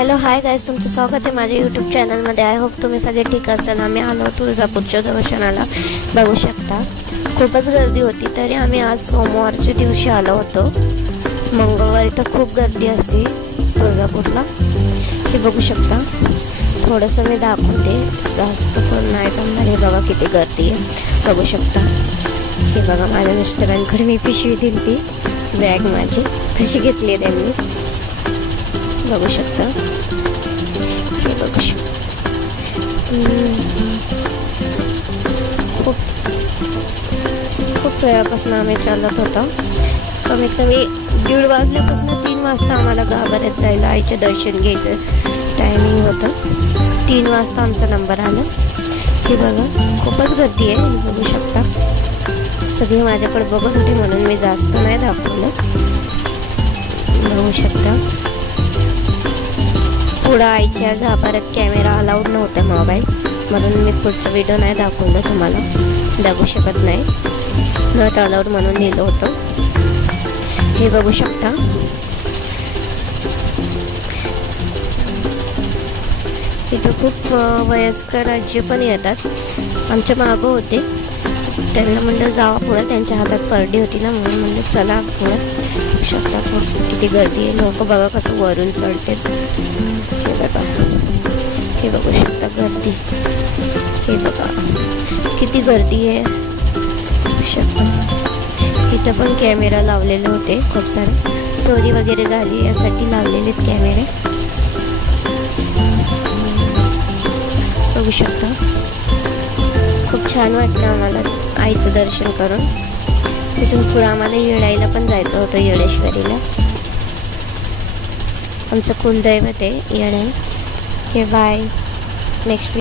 Hello hi guys, तुमचं स्वागत आहे माझ्या यूट्यूब चॅनलमध्ये. आय होप तुम्ही सगळे ठीक असताना. आम्ही आलो तुळजापूरच्या दर्शनाला. बघू शकता खूपच गर्दी होती, तरी आम्ही आज सोमवारच्या दिवशी आलो होतो. मंगळवारी तर खूप गर्दी असते तुळजापूरला. हे बघू शकता, थोडंसं मी दाखवते, जास्त कोण नाही जमणार. हे बघा किती गर्दी आहे, बघू शकता. हे बघा माझ्या मिस्टरांकडे मी पिशवी दिली ती बॅग माझी कशी घेतली आहे त्यांनी, बघू शकता. हे बघू शकता, खूप खूप वेळापासून आम्ही चालत होतो. कमीत कमी 1:30 वाजल्यापासून 3 वाजता आम्हाला गाभाऱ्यात जायला आईचे दर्शन घ्यायचं टायमिंग होतं. 3 वाजता आमचा नंबर आला. हे बघा खूपच गर्दी आहे, बघू शकता. सगळे माझ्याकडे बघत होते म्हणून मी जास्त नाही दाखवलं, बघू शकता. पुढं आईच्या गाभाऱ्यात कॅमेरा अलाउड नव्हता मोबाईल, म्हणून मी पुढचं व्हिडिओ नाही दाखवलं, तुम्हाला दाखवू शकत नाही. नॉट अलाउड म्हणून लिहिलं होतं. हे बघू शकता. इथं खूप वयस्कर आजी पण येतात. आमच्या मागं होते, त्यांना म्हणलं जावा पुढं. त्यांच्या हातात परडी होती ना, म्हणून म्हणलं चला पुढं. बघू शकता किती गर्दी आहे. लोक बघा कसं वरून चढते. हे बघा, हे बघू शकता गर्दी. हे बघा किती गर्दी आहे, बघू शकता. इथं पण कॅमेरा लावलेले होते खूप सारे. चोरी वगैरे झाली यासाठी लावलेले कॅमेरे, बघू शकता. खूप छान वाटलं आम्हाला आईचं दर्शन करून. तिथून पुढं आम्हाला येळाईला पण जायचं होतं, येळेश्वरीला. आमचं कुलदैवत आहे येळाई. हे बाय, नेक्स्ट